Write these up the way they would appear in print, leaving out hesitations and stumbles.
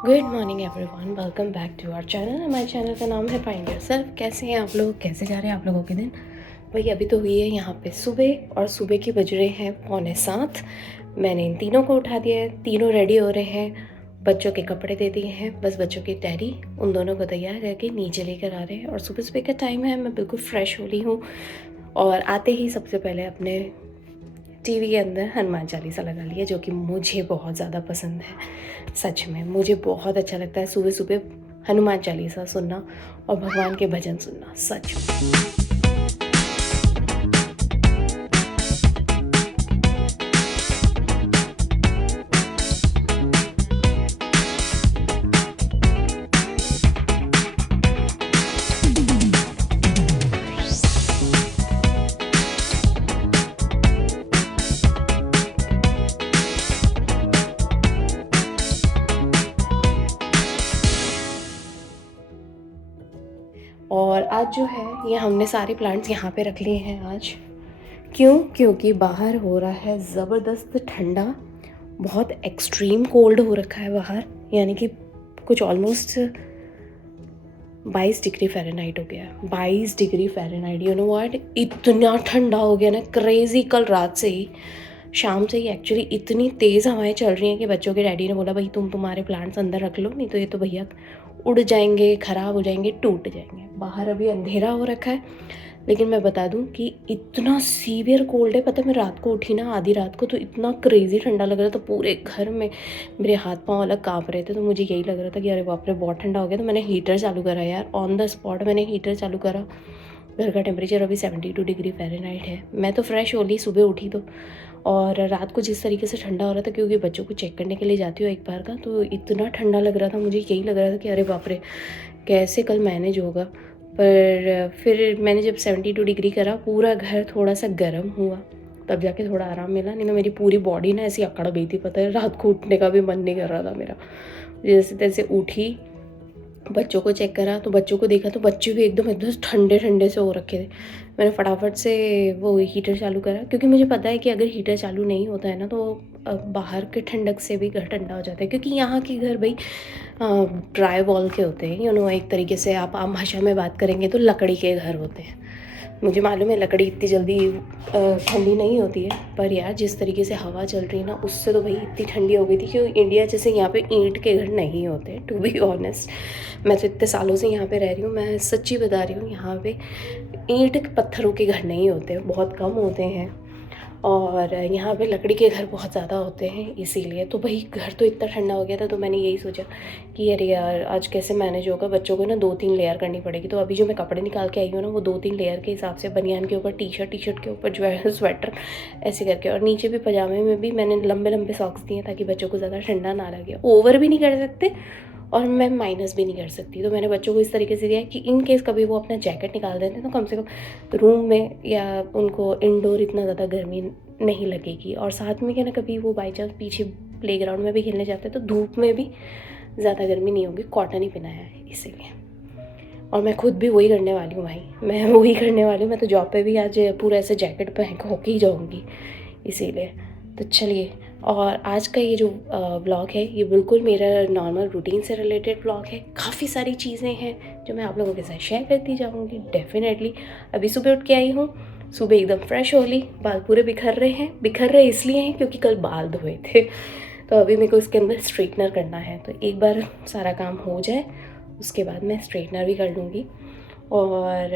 Good morning everyone, welcome back to our channel. हमारे channel का नाम है फाइंड योरसेल्फ। कैसे हैं आप लोग, कैसे जा रहे हैं आप लोगों के दिन? वही अभी तो हुई है यहाँ पे सुबह, और सुबह की बज रहे हैं 6:45। मैंने इन तीनों को उठा दिया है, तीनों रेडी हो रहे हैं, बच्चों के कपड़े दे दिए हैं, बस बच्चों की तैयारी, उन दोनों को तैयार करके नीचे लेकर आ रहे हैं। और सुबह सुबह का टाइम है, मैं बिल्कुल फ्रेश हो ली हूँ और आते ही सबसे पहले अपने टीवी के अंदर हनुमान चालीसा लगा लिया, जो कि मुझे बहुत ज़्यादा पसंद है। सच में मुझे बहुत अच्छा लगता है सुबह सुबह हनुमान चालीसा सुनना और भगवान के भजन सुनना, सच में। और आज जो है ये हमने सारे प्लांट्स यहाँ पे रख लिए हैं आज। क्यों? क्योंकि बाहर हो रहा है ज़बरदस्त ठंडा, बहुत एक्सट्रीम कोल्ड हो रखा है बाहर, यानी कि कुछ ऑलमोस्ट 22 डिग्री फ़ारेनहाइट हो गया है। 22 degree Fahrenheit, you know what, इतना ठंडा हो गया ना, क्रेज़ी। कल रात से ही, शाम से ही एक्चुअली इतनी तेज़ हवाएं चल रही हैं कि बच्चों के डैडी ने बोला भाई तुम्हारे प्लांट्स अंदर रख लो, नहीं तो ये तो भैया उड़ जाएंगे, ख़राब हो जाएंगे, टूट जाएंगे। बाहर अभी अंधेरा हो रखा है, लेकिन मैं बता दूं कि इतना सीवियर कोल्ड है। पता है, मैं रात को उठी ना, आधी रात को, तो इतना क्रेज़ी ठंडा लग रहा था पूरे घर में। मेरे हाथ पाँव अलग काँप रहे थे, तो मुझे यही लग रहा था कि अरे बाप रे बहुत ठंडा हो गया। तो मैंने हीटर चालू करा यार, ऑन द स्पॉट मैंने हीटर चालू करा। घर का टेम्परेचर अभी 72 डिग्री फ़ारेनहाइट है। मैं तो फ्रेश हो ली सुबह उठी तो। और रात को जिस तरीके से ठंडा हो रहा था, क्योंकि बच्चों को चेक करने के लिए जाती हूँ एक बार का, तो इतना ठंडा लग रहा था, मुझे यही लग रहा था कि अरे बाप रे कैसे कल मैनेज होगा। पर फिर मैंने जब 72 डिग्री करा, पूरा घर थोड़ा सा गर्म हुआ, तब जाके थोड़ा आराम मिला। नहीं तो मेरी पूरी बॉडी ना ऐसी अकड़ गई थी। पता है, रात को उठने का भी मन नहीं कर रहा था मेरा। जैसे तैसे उठी, बच्चों को चेक करा, तो बच्चों को देखा तो बच्चे भी एकदम एकदम ठंडे ठंडे से हो रखे थे। मैंने फटाफट से वो हीटर चालू करा, क्योंकि मुझे पता है कि अगर हीटर चालू नहीं होता है ना, तो बाहर के ठंडक से भी घर ठंडा हो जाता है। क्योंकि यहाँ के घर भाई ड्राई वॉल के होते हैं, यू नो, एक तरीके से आप आम भाषा में बात करेंगे तो लकड़ी के घर होते हैं। मुझे मालूम है लकड़ी इतनी जल्दी ठंडी नहीं होती है, पर यार जिस तरीके से हवा चल रही ना, उससे तो भाई इतनी ठंडी हो गई थी। क्योंकि इंडिया जैसे यहाँ पे ईंट के घर नहीं होते, टू बी ऑनेस्ट। मैं तो इतने सालों से यहाँ पे रह रही हूँ, मैं सच्ची बता रही हूँ, यहाँ पे ईंट पत्थरों के घर नहीं होते, बहुत कम होते हैं। और यहाँ पे लकड़ी के घर बहुत ज़्यादा होते हैं, इसीलिए तो भाई घर तो इतना ठंडा हो गया था। तो मैंने यही सोचा कि अरे यार आज कैसे मैनेज होगा, बच्चों को ना 2-3 लेयर करनी पड़ेगी। तो अभी जो मैं कपड़े निकाल के आई हूँ ना, वो 2-3 लेयर के हिसाब से, बनियान के ऊपर टी शर्ट के ऊपर जो है स्वेटर, ऐसे करके। और नीचे भी पजामे में भी मैंने लंबे लंबे सॉक्स दिए, ताकि बच्चों को ज़्यादा ठंडा ना लगे। ओवर भी नहीं कर सकते और मैं माइनस भी नहीं कर सकती। तो मैंने बच्चों को इस तरीके से दिया कि इन केस कभी वो अपना जैकेट निकाल देते हैं, तो कम से कम रूम में या उनको इंडोर इतना ज़्यादा गर्मी नहीं लगेगी। और साथ में क्या ना, कभी वो बाई चांस पीछे प्लेग्राउंड में भी खेलने जाते हैं, तो धूप में भी ज़्यादा गर्मी नहीं होगी। कॉटन ही पहनाया है इसीलिए। और मैं खुद भी वही करने वाली हूँ भाई, मैं वही करने वाली हूँ। मैं तो जॉब पे भी आज पूरा ऐसे जैकेट पहन होके ही जाऊँगी, इसीलिए। तो चलिए, और आज का ये जो व्लॉग है, ये बिल्कुल मेरा नॉर्मल रूटीन से रिलेटेड व्लॉग है। काफ़ी सारी चीज़ें हैं जो मैं आप लोगों के साथ शेयर करती जाऊँगी डेफिनेटली। अभी सुबह उठ के आई हूँ, सुबह एकदम फ्रेश हो ली, बाल पूरे बिखर रहे इसलिए हैं क्योंकि कल बाल धोए थे। तो अभी मेरे को इसके अंदर स्ट्रेटनर करना है, तो एक बार सारा काम हो जाए उसके बाद मैं स्ट्रेटनर भी कर लूँगी। और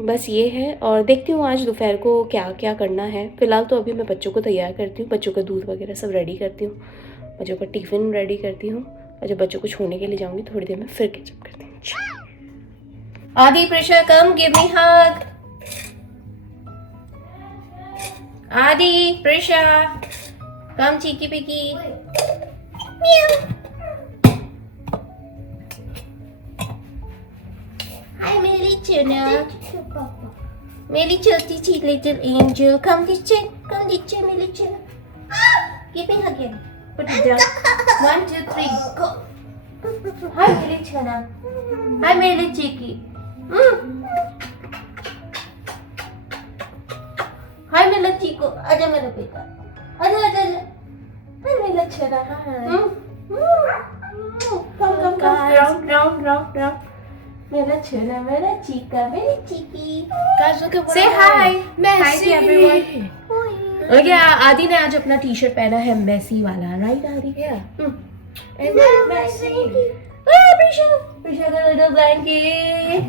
बस ये है। और देखती हूँ आज दोपहर को क्या क्या करना है। फ़िलहाल तो अभी मैं बच्चों को तैयार करती हूँ, बच्चों का दूध वगैरह सब रेडी करती हूँ, बच्चों का टिफ़िन रेडी करती हूँ, और जब बच्चों को छोड़ने के लिए जाऊँगी थोड़ी देर में फिर कैचअप करती हूँ। आदि प्रेशर कम, गिव मी हग। आदि pressure come, cheeky picky. Hi, Melissa. Melissa, little angel. Come, Melissa. Give me again. Put it down. 1, 2, 3, go. Hi, Melissa. Hi, Melissa. Hi, Melissa. आजा मेरा बेटा, आजा। Hi, Melissa. Come. मेरा छोरा, मेरा चीका, मेरी cheeky. Guys, look at what Say hi. Hi to everyone. Okay, आदि ने आज अपना टी-शर्ट पहना है मेसी वाला, right आदि? Yeah. And then Messi. Prisha the little blanket.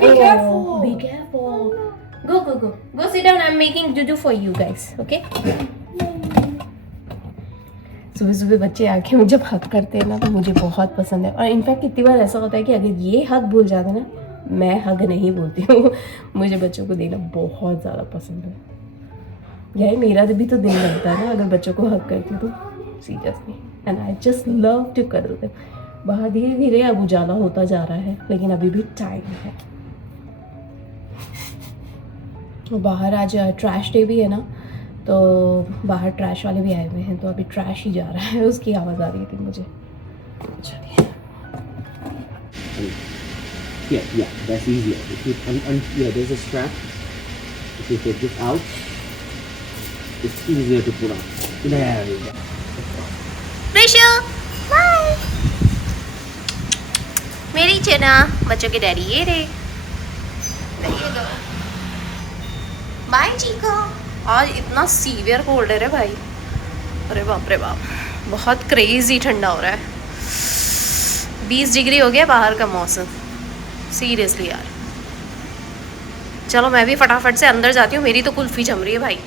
Be careful. Be careful. Go sit down. I'm making juju for you guys. Okay? सुबह सुबह बच्चे आके मुझे हक करते हैं ना, तो मुझे बहुत पसंद है. और इनफैक्ट कितनी बार ऐसा होता है कि अगर ये हक भूल जाते ना, मैं हक नहीं बोलती हूँ. मुझे बच्चों को देना बहुत ज़्यादा पसंद है. यार मेरा भी तो दिल लगता है ना अगर बच्चों को हक करती तो, seriously. And I just love to curl them. बाहर धीरे धीरे अब उजाला होता जा रहा है, लेकिन अभी भी टाइम है. तो बाहर आज ट्रैश डे भी है ना, तो बाहर ट्रैश वाले भी आए हुए हैं, तो अभी ट्रैश ही जा रहा है, उसकी आवाज़ आ रही थी मुझे. चलिए. Yeah, that's easier. If you there's a strap. If you take this out, it's easier to pull out. There we go. Prishu, bye. मेरी चना बच्चों के डैडी ये रे. बाय चीको. आज इतना सीवियर कोल्ड है भाई. अरे बाप रे बाप, बहुत क्रेजी ठंडा हो रहा है. 20 डिग्री हो गया बाहर का मौसम. सीरियसली यार. चलो मैं भी फटाफट से अंदर जाती हूँ, मेरी तो कुल्फी जम रही है भाई.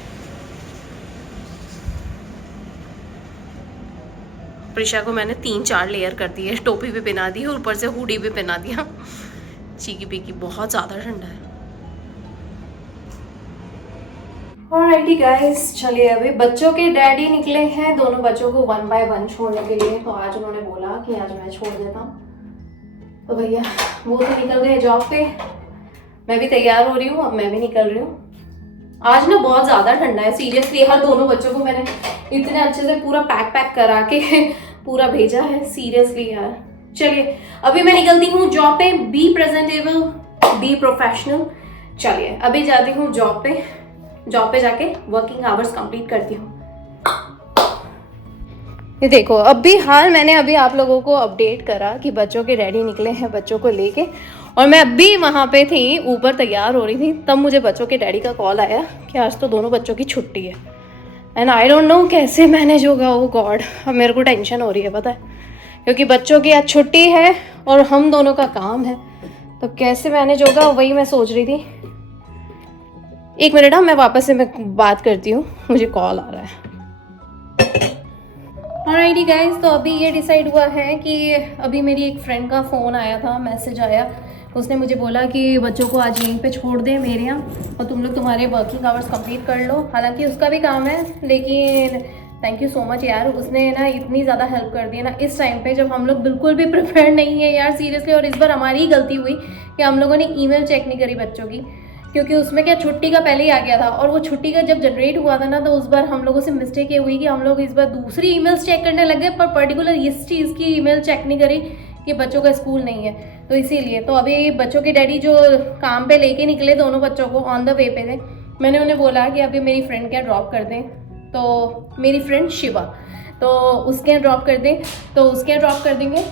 प्रिशा को मैंने 3-4 लेयर कर दिए, टोपी भी पहना दी और ऊपर से हुडी भी पहना दिया. चीकी पीकी बहुत ज़्यादा ठंडा है. ऑलराइटी गाइस, चलिए अभी बच्चों के डैडी निकले हैं दोनों बच्चों को 1 by 1 छोड़ने के लिए. तो आज उन्होंने बोला कि आज मैं छोड़ देता हूँ. तो भैया वो तो निकल गए जॉब पे, मैं भी तैयार हो रही हूँ, अब मैं भी निकल रही हूँ. आज ना बहुत ज़्यादा ठंडा है सीरियसली. हर दोनों बच्चों को मैंने इतने अच्छे से पूरा पैक करा के पूरा भेजा है सीरियसली यार. चलिए अभी मैं निकलती हूँ जॉब पे. Be presentable, be professional. चलिए अभी जाती हूँ जॉब पे जाके वर्किंग आवर्स कंप्लीट करती हूँ. ये देखो अभी हाल मैंने अभी आप लोगों को अपडेट करा कि बच्चों के डैडी निकले हैं बच्चों को लेके, और मैं अभी वहाँ पे थी ऊपर तैयार हो रही थी, तब मुझे बच्चों के डैडी का कॉल आया कि आज तो दोनों बच्चों की छुट्टी है. एंड आई डोंट नो कैसे मैनेज होगा. ओ गॉड, अब मेरे को टेंशन हो रही है पता है, क्योंकि बच्चों की आज छुट्टी है और हम दोनों का काम है, तो कैसे मैनेज होगा वही मैं सोच रही थी. 1 मिनट मैं वापस से बात करती हूँ, मुझे कॉल आ रहा है. ऑलराइटी गाइस, तो अभी ये डिसाइड हुआ है कि अभी मेरी एक फ्रेंड का फ़ोन आया था, मैसेज आया. उसने मुझे बोला कि बच्चों को आज यहीं पे छोड़ दें मेरे यहाँ, और तुम लोग तुम्हारे वर्किंग आवर्स कंप्लीट कर लो. हालांकि उसका भी काम है, लेकिन थैंक यू सो मच यार. उसने ना इतनी ज़्यादा हेल्प कर दी है ना इस टाइम पे जब हम लोग बिल्कुल भी प्रिपेयर नहीं है यार सीरियसली. और इस बार हमारी ही गलती हुई कि हम लोगों ने ईमेल चेक नहीं करी बच्चों की, क्योंकि उसमें क्या छुट्टी का पहले ही आ गया था, और वो छुट्टी का जब जनरेट हुआ था ना, तो उस बार हम लोगों से मिस्टेक ये हुई कि हम लोग इस बार दूसरी ईमेल्स चेक करने लगे, पर पर्टिकुलर इस चीज़ की ईमेल चेक नहीं करी कि बच्चों का स्कूल नहीं है. तो इसीलिए तो अभी बच्चों के डैडी जो काम पे लेके निकले दोनों बच्चों को ऑन द वे पे थे, मैंने उन्हें बोला कि अभी मेरी फ्रेंड के यहाँ ड्रॉप कर दें. तो मेरी फ्रेंड शिवा, तो उसके यहाँ ड्रॉप कर दें, तो उसके यहाँ ड्रॉप कर देंगे.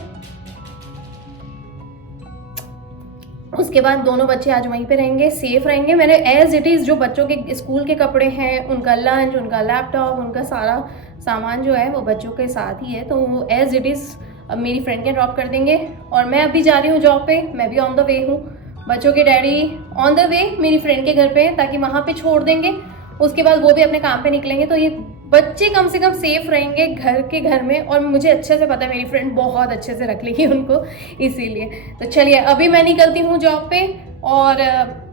उसके बाद दोनों बच्चे आज वहीं पे रहेंगे, सेफ रहेंगे. मैंने एज इट इज़ जो बच्चों के स्कूल के कपड़े हैं, उनका लंच, उनका लैपटॉप, उनका सारा सामान जो है वो बच्चों के साथ ही है, तो वो एज इट इज़ अब मेरी फ्रेंड के ड्रॉप कर देंगे. और मैं अभी जा रही हूँ जॉब पे, मैं भी ऑन द वे हूँ. बच्चों के डैडी ऑन द वे मेरी फ्रेंड के घर पे, ताकि वहाँ पे छोड़ देंगे. उसके बाद वो भी अपने काम पे निकलेंगे, तो ये बच्चे कम से कम सेफ रहेंगे घर में. और मुझे अच्छे से पता है मेरी फ्रेंड बहुत अच्छे से रख लेगी उनको, इसीलिए. तो चलिए अभी मैं निकलती हूँ जॉब पे, और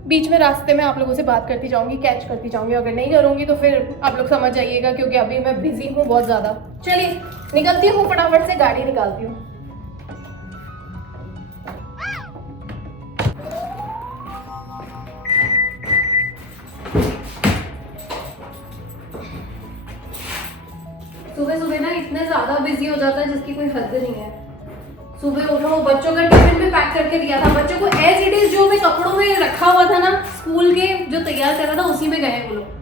बीच में रास्ते में आप लोगों से बात करती जाऊँगी, कैच करती जाऊँगी. अगर नहीं करूँगी तो फिर आप लोग समझ जाइएगा, क्योंकि अभी मैं बिजी हूँ बहुत ज़्यादा. चलिए निकलती हूँ, फटाफट से गाड़ी निकालती हूँ. सुबह सुबह ना इतने ज़्यादा बिजी हो जाता है जिसकी कोई हद नहीं है. सुबह उठो, बच्चों का टिफिन भी पैक करके दिया था बच्चों को एज इट इज, जो मैं कपड़ों में रखा हुआ था ना स्कूल के, जो तैयार करा था उसी में गए वो लोग.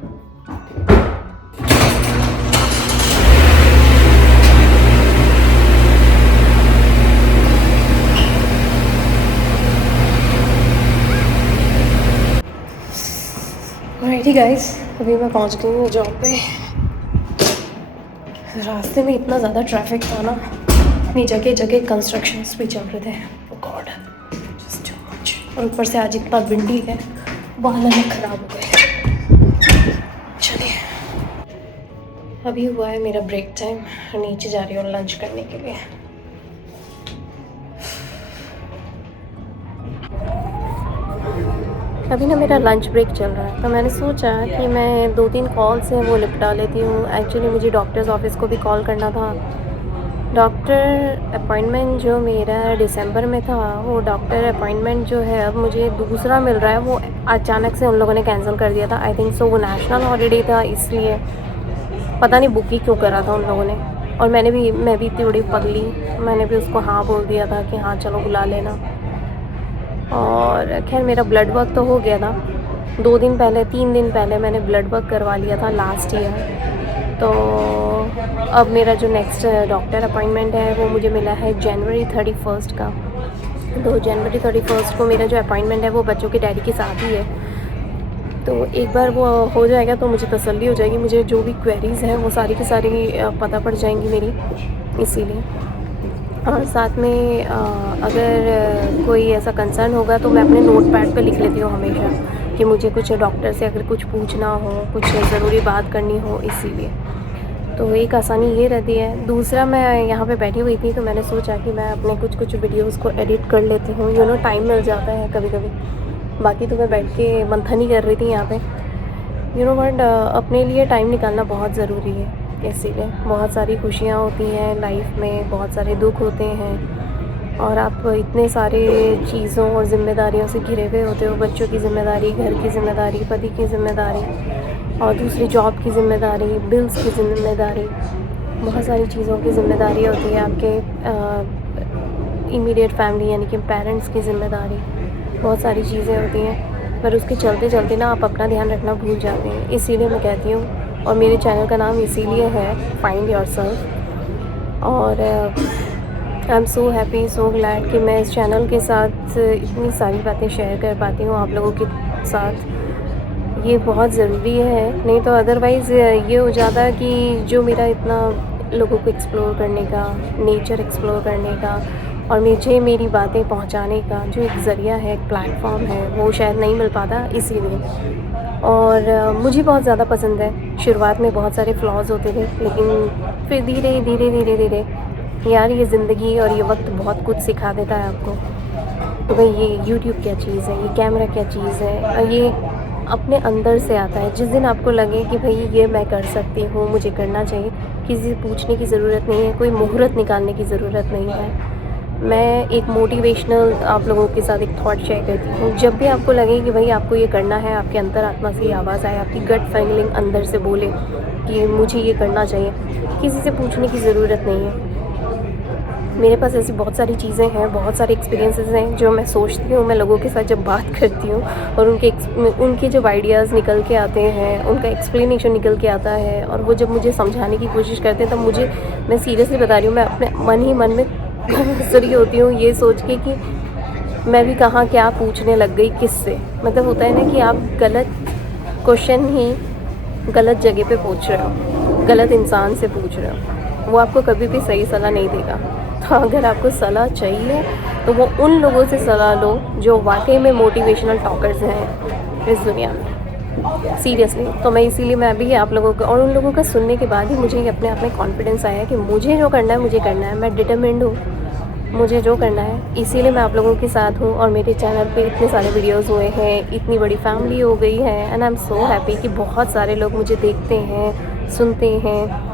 राइटी गाइस, अभी मैं पहुंच गई हूँ जॉब पे। रास्ते में इतना ज़्यादा ट्रैफिक था ना, इतनी जगह जगह कंस्ट्रक्शंस भी चल रहे थे। ओह गॉड, जस्ट टू मच। और ऊपर से आज इतना विंडी है, बाल अलग ख़राब हो गए। चलिए, अभी हुआ है मेरा ब्रेक टाइम, नीचे जा रही हूँ लंच करने के लिए। अभी ना मेरा लंच ब्रेक चल रहा है, तो मैंने सोचा कि मैं 2-3 कॉल्स हैं वो निपटा लेती हूँ। एक्चुअली मुझे डॉक्टर्स ऑफिस को भी कॉल करना था। डॉक्टर अपॉइंटमेंट जो मेरा दिसंबर में था, वो डॉक्टर अपॉइंटमेंट जो है अब मुझे दूसरा मिल रहा है, वो अचानक से उन लोगों ने कैंसिल कर दिया था। आई थिंक सो वो नेशनल हॉलीडे था, इसलिए पता नहीं बुक ही क्यों करा था उन लोगों ने। और मैं भी इतनी बड़ी पगली, मैंने भी उसको हाँ बोल दिया था कि हाँ चलो बुला लेना। और खैर मेरा ब्लड वर्क तो हो गया था 3 दिन पहले मैंने ब्लड वर्क करवा लिया था लास्ट ईयर। तो अब मेरा जो नेक्स्ट डॉक्टर अपॉइंटमेंट है वो मुझे मिला है जनवरी 31 का। तो जनवरी 31 को मेरा जो अपॉइंटमेंट है वो बच्चों के डैडी के साथ ही है। तो एक बार वो हो जाएगा तो मुझे तसल्ली हो जाएगी, मुझे जो भी क्वेरीज़ हैं वो सारी की सारी पता पड़ जाएंगी मेरी, इसीलिए। और साथ में अगर कोई ऐसा कंसर्न होगा तो मैं अपने नोट पैड पे लिख लेती हूँ हमेशा, कि मुझे कुछ डॉक्टर से अगर कुछ पूछना हो, कुछ ज़रूरी बात करनी हो, इसीलिए। तो एक आसानी ये रहती है। दूसरा, मैं यहाँ पे बैठी हुई थी तो मैंने सोचा कि मैं अपने कुछ वीडियोस को एडिट कर लेती हूँ। टाइम मिल जाता है कभी कभी, बाकी तो मैं बैठ के मंथन ही कर रही थी यहाँ पे। बट अपने लिए टाइम निकालना बहुत ज़रूरी है, इसीलिए। बहुत सारी खुशियाँ होती हैं लाइफ में, बहुत सारे दुख होते हैं, और आप इतने सारे चीज़ों और ज़िम्मेदारियों से घिरे हुए होते हो। बच्चों की ज़िम्मेदारी, घर की ज़िम्मेदारी, पति की ज़िम्मेदारी, और दूसरी जॉब की ज़िम्मेदारी, बिल्स की ज़िम्मेदारी, बहुत सारी चीज़ों की ज़िम्मेदारी होती है। आपके इमीडिएट फैमिली यानी कि पेरेंट्स की ज़िम्मेदारी, बहुत सारी चीज़ें होती हैं। पर उसके चलते चलते ना आप अपना ध्यान रखना भूल जाते हैं। इसीलिए मैं कहती हूँ, और मेरे चैनल का नाम इसीलिए है फाइंड योरसेल्फ। और I am so happy, so glad कि मैं इस चैनल के साथ इतनी सारी बातें शेयर कर पाती हूँ आप लोगों के साथ। ये बहुत ज़रूरी है, नहीं तो अदरवाइज़ ये हो जाता कि जो मेरा इतना लोगों को एक्सप्लोर करने का, नेचर एक्सप्लोर करने का, और मुझे मेरी बातें पहुंचाने का जो एक ज़रिया है, एक प्लेटफॉर्म है, वो शायद नहीं मिल पाता, इसीलिए। और मुझे बहुत ज़्यादा पसंद है। शुरुआत में बहुत सारे फ्लॉज होते थे, लेकिन फिर धीरे धीरे धीरे धीरे यार ये ज़िंदगी और ये वक्त बहुत कुछ सिखा देता है आपको। तो भाई ये यूट्यूब क्या चीज़ है, ये कैमरा क्या चीज़ है, और ये अपने अंदर से आता है। जिस दिन आपको लगे कि भाई ये मैं कर सकती हूँ, मुझे करना चाहिए, किसी से पूछने की ज़रूरत नहीं है, कोई मुहूर्त निकालने की ज़रूरत नहीं है। मैं एक मोटिवेशनल आप लोगों के साथ एक थॉट शेयर करती हूँ। जब भी आपको लगे कि भाई आपको ये करना है, आपके अंतर आत्मा से आवाज़ आए, आपकी गट फीलिंग अंदर से बोले कि मुझे ये करना चाहिए, किसी से पूछने की ज़रूरत नहीं है। मेरे पास ऐसी बहुत सारी चीज़ें हैं, बहुत सारे एक्सपीरियंसेस हैं जो मैं सोचती हूँ, मैं लोगों के साथ जब बात करती हूँ और उनके जब आइडियाज़ निकल के आते हैं, उनका एक्सप्लेनेशन निकल के आता है, और वो जब मुझे समझाने की कोशिश करते हैं, तब मैं सीरियसली बता रही हूँ, मैं अपने मन ही मन में गुस्सरी होती हूँ ये सोच के कि मैं भी कहाँ क्या पूछने लग गई किससे। मतलब होता है ना कि आप गलत क्वेश्चन ही गलत जगह पे पूछ रहे हो, गलत इंसान से पूछ रहे हो, वो आपको कभी भी सही सलाह नहीं देगा। तो अगर आपको सलाह चाहिए तो वो उन लोगों से सलाह लो जो वाकई में मोटिवेशनल टॉकर्स हैं इस दुनिया में, सीरियसली। तो मैं भी आप लोगों का और उन लोगों का सुनने के बाद ही मुझे अपने आप में कॉन्फिडेंस आया कि मुझे जो करना है मुझे करना है, मैं डिटरमिन्ड हूँ, मुझे जो करना है। इसीलिए मैं आप लोगों के साथ हूँ, और मेरे चैनल पे इतने सारे वीडियोस हुए हैं, इतनी बड़ी फैमिली हो गई है, and I am so happy कि बहुत सारे लोग मुझे देखते हैं, सुनते हैं।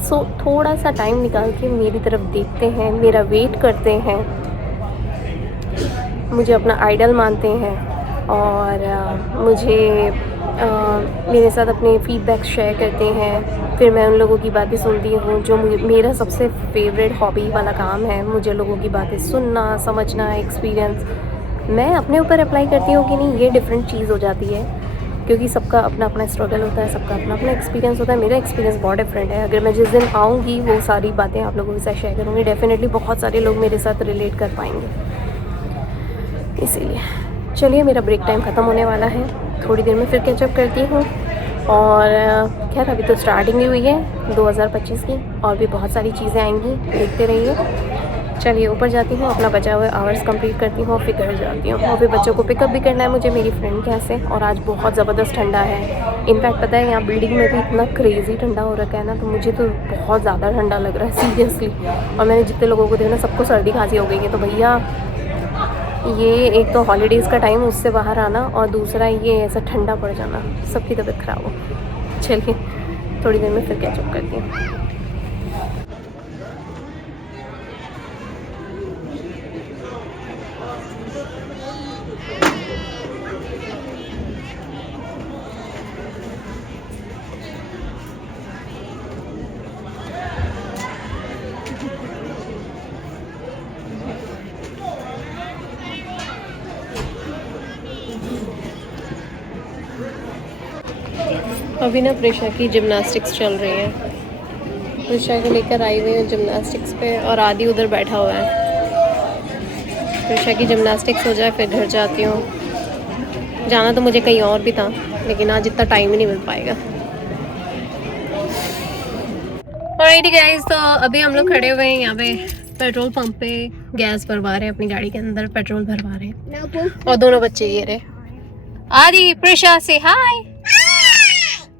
सो थोड़ा सा टाइम निकाल के मेरी तरफ देखते हैं, मेरा वेट करते हैं, मुझे अपना आइडल मानते हैं, और मेरे साथ अपने फीडबैक शेयर करते हैं। फिर मैं उन लोगों की बातें सुनती हूँ, जो मेरा सबसे फेवरेट हॉबी वाला काम है, मुझे लोगों की बातें सुनना, समझना, एक्सपीरियंस। मैं अपने ऊपर अप्लाई करती हूँ कि नहीं, ये डिफरेंट चीज़ हो जाती है, क्योंकि सबका अपना अपना स्ट्रगल होता है, सबका अपना अपना एक्सपीरियंस होता है। मेरा एक्सपीरियंस बहुत डिफरेंट है। अगर मैं जिस दिन आऊँगी वो सारी बातें आप लोगों के साथ शेयर करूँगी, डेफिनेटली बहुत सारे लोग मेरे साथ रिलेट कर पाएंगे। इसीलिए चलिए, मेरा ब्रेक टाइम ख़त्म होने वाला है, थोड़ी देर में फिर कैचअप करती हूँ। और खैर अभी तो स्टार्टिंग ही हुई है 2025 की, और भी बहुत सारी चीज़ें आएंगी, देखते रहिए। चलिए ऊपर जाती हूँ, अपना बचा हुआ आवर्स कंप्लीट करती हूँ और फिर घर जाती हूँ। और फिर बच्चों को पिकअप भी करना है मुझे मेरी फ्रेंड के यहाँ से। और आज बहुत ज़बरदस्त ठंडा है। इनफैक्ट पता है यहाँ बिल्डिंग में भी इतना क्रेज़ी ठंडा हो रखा है ना, तो मुझे तो बहुत ज़्यादा ठंडा लग रहा है सीरियसली। और मैंने जितने लोगों को देखा ना, सबको सर्दी खांसी हो गई है। तो भैया ये एक तो हॉलीडेज़ का टाइम, उससे बाहर आना, और दूसरा ये ऐसा ठंडा पड़ जाना, सबकी तबीयत ख़राब हो। चलिए थोड़ी देर में फिर कैचअप करती हूँ। अभी ना प्रिशा की जिम्नास्टिक्स चल रही है। प्रिशा को लेकर आई हुई हूँ जिम्नास्टिक्स पे, और आदि उधर बैठा हुआ है। प्रिशा की जिम्नास्टिक्स हो जाए फिर घर जाती हूँ। जाना तो मुझे कहीं और भी था, लेकिन आज इतना टाइम ही नहीं मिल पाएगा। ऑलराइट गाइस, तो अभी हम लोग खड़े हुए हैं यहाँ पे पेट्रोल पंप पे, गैस भरवा रहे हैं, अपनी गाड़ी के अंदर पेट्रोल भरवा रहे हैं। और दोनों बच्चे ये रहे, आदि प्रिशा से हाय।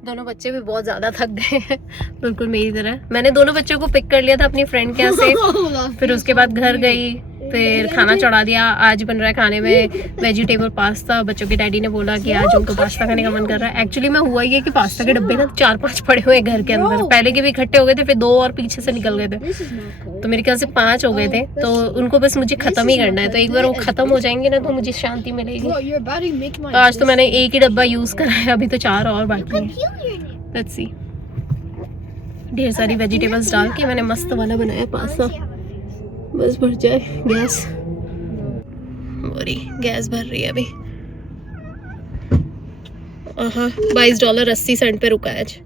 दोनों बच्चे भी बहुत ज़्यादा थक गए हैं, बिल्कुल मेरी तरह। मैंने दोनों बच्चों को पिक कर लिया था अपनी फ्रेंड के यहाँ से, फिर उसके बाद घर गई, फिर खाना चढ़ा दिया। आज बन रहा है खाने में वेजिटेबल पास्ता। बच्चों के डैडी ने बोला कि आज उनको पास्ता खाने का मन कर रहा है। एक्चुअली में हुआ ये कि पास्ता के डब्बे ना 4-5 पड़े हुए घर के अंदर, पहले के भी इकट्ठे हो गए थे, फिर 2 और पीछे से निकल गए थे, तो मेरे ख्याल से 5 हो गए थे। तो उनको बस मुझे ख़त्म ही करना है, तो एक बार वो ख़त्म हो जाएंगे ना तो मुझे शांति मिलेगी। तो आज तो मैंने एक ही डब्बा यूज़ करा है, अभी तो 4 और बाकी हैं। Let's see. ढेर सारी वेजिटेबल्स डाल के मैंने मस्त वाला बनाया पास्ता। बस भर जाए गैस। गैस भर रही है अभी। $22.80 पे रुका है आज।